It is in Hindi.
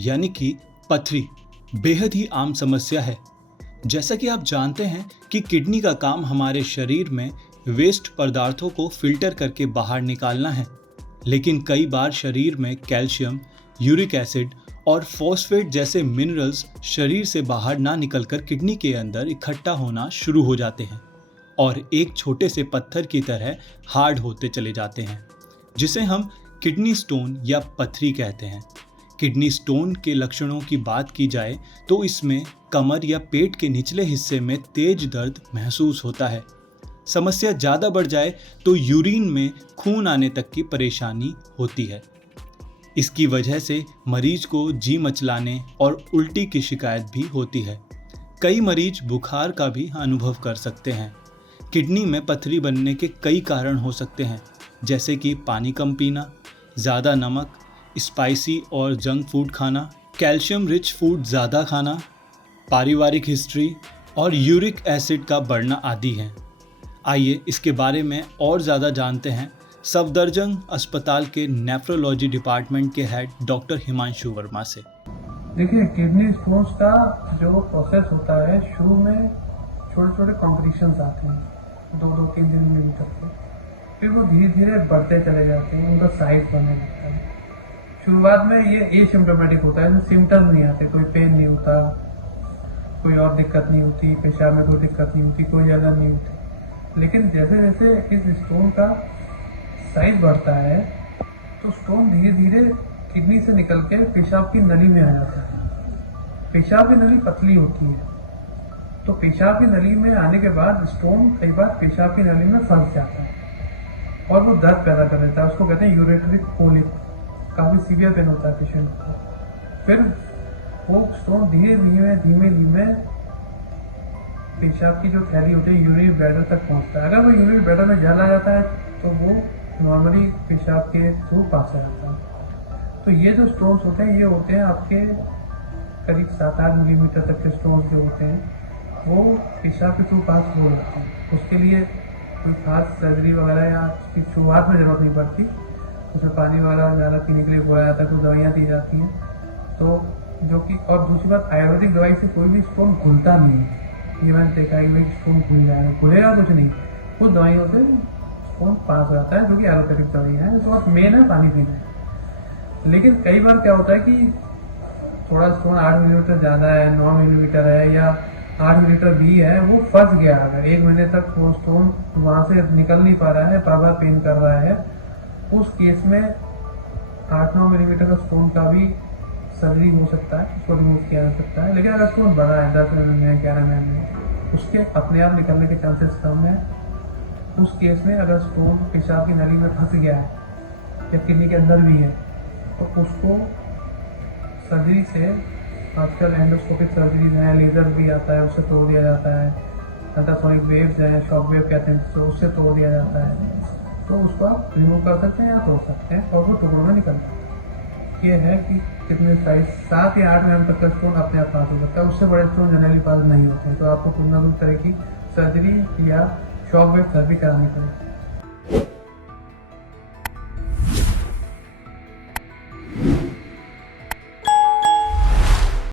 यानी कि पथरी बेहद ही आम समस्या है। जैसा कि आप जानते हैं कि किडनी का काम हमारे शरीर में वेस्ट पदार्थों को फिल्टर करके बाहर निकालना है, लेकिन कई बार शरीर में कैल्शियम, यूरिक एसिड और फॉस्फेट जैसे मिनरल्स शरीर से बाहर ना निकलकर किडनी के अंदर इकट्ठा होना शुरू हो जाते हैं और एक छोटे से पत्थर की तरह हार्ड होते चले जाते हैं, जिसे हम किडनी स्टोन या पथरी कहते हैं। किडनी स्टोन के लक्षणों की बात की जाए तो इसमें कमर या पेट के निचले हिस्से में तेज दर्द महसूस होता है। समस्या ज़्यादा बढ़ जाए तो यूरिन में खून आने तक की परेशानी होती है। इसकी वजह से मरीज को जी मचलाने और उल्टी की शिकायत भी होती है। कई मरीज बुखार का भी अनुभव कर सकते हैं। किडनी में पथरी बनने के कई कारण हो सकते हैं, जैसे कि पानी कम पीना, ज़्यादा नमक, स्पाइसी और जंक फूड खाना, कैल्शियम रिच फूड ज़्यादा खाना, पारिवारिक हिस्ट्री और यूरिक एसिड का बढ़ना आदि हैं। आइए इसके बारे में और ज़्यादा जानते हैं सफदरजंग अस्पताल के नेफ्रोलॉजी डिपार्टमेंट के हेड डॉक्टर हिमांशु वर्मा से। देखिए, किडनी स्टोन्स का जो प्रोसेस होता है, शुरू में छोटे छोटे कॉम्प्लिकेशंस आते हैं 2-3 मिलीमीटर के, फिर वो धीरे धीरे बढ़ते चले जाते हैं, उनका साइज बढ़ने लगता है। शुरुआत में ये एसिम्प्टोमेटिक होता है, जो सिम्टम्स नहीं आते, कोई पेन नहीं होता, कोई और दिक्कत नहीं होती, पेशाब में कोई दिक्कत नहीं होती, कोई जलन नहीं होती। लेकिन जैसे जैसे इस स्टोन का साइज बढ़ता है तो स्टोन धीरे धीरे किडनी से निकल के पेशाब की नली में आ जाता है। पेशाब की नली पतली होती है, तो पेशाब की नली में आने के बाद स्टोन कई बार पेशाब की नली में फंस जाता है और वो दर्द पैदा कर देता है। उसको कहते हैं यूरेटरी कोलिक। काफ़ी सीवियर पेन होता है पेशेंट को। फिर वो स्टोन धीरे धीमे पेशाब की जो थैली होती है यूरिन ब्लैडर तक पहुंचता है। अगर वो यूरिन ब्लैडर में जल आ जाता है तो वो नॉर्मली पेशाब के थ्रू पास आ जाता है। तो ये जो स्टोन्स होते हैं, ये होते हैं आपके करीब 7-8 मिलीमीटर तक के स्टोन्स जो होते हैं, वो पेशाब के थ्रू पास हो जाते हैं। उसके लिए कोई खास सर्जरी वगैरह या उसकी शुरुआत में ज़रूरत नहीं पड़ती। उसमें पानी वगैरह ज़्यादा पीने के लिए बोला जाता है, कुछ दवाइयाँ दी जाती हैं। तो जो कि, और दूसरी बात, आयुर्वेदिक दवाई से कोई भी स्टोन घुलता नहीं है। ये मैंने देखा है कि स्टोन घुल जाएगा, घुलेगा कुछ नहीं। कुछ दवाइयों से स्टोन पास हो जाता है, जो कि आयुर्वेदिक दवाई है। तो बस मेन है पानी पीना। लेकिन कई बार क्या होता है कि थोड़ा स्टोन 8 मिलीमीटर ज़्यादा है, 9 मिलीमीटर है या 8 मिलीमीटर भी है, वो फंस गया। अगर 1 महीने तक वो स्टोन वहाँ से निकल नहीं पा रहा है, बार बार पेन कर रहा है, उस केस में 8-9 मिलीमीटर का स्टोन का भी सर्जरी हो सकता है, उसको रिमूव किया जा सकता है। लेकिन अगर स्टोन बड़ा है 10 mm में, 11 mm में, उसके अपने आप निकलने के चांसेस कम है। उस केस में अगर स्टोन पेशाब की नली में फंस गया है या किडनी के अंदर भी है, तो उसको सर्जरी से, आजकल एंडोस्कोपिक सर्जरीज हैं, लेजर भी आता है, उससे तोड़ दिया जाता है। अल्ट्रासोनिक वेव्स है, शॉक वेव कहते हैं, तो उससे तोड़ दिया जाता है। तो उसको आप रिमूव कर सकते हैं या तोड़ सकते हैं और वो टुकड़ों में निकलता है। ये है कि कितने साइज 7 या 8 mm तक का स्टोन अपने आप पास हो सकता है। उससे बड़े स्टोन जनरली पास नहीं होते, तो आपको कुछ ना कुछ तरह की सर्जरी या शॉक वेव थेरेपी करानी पड़ेगी।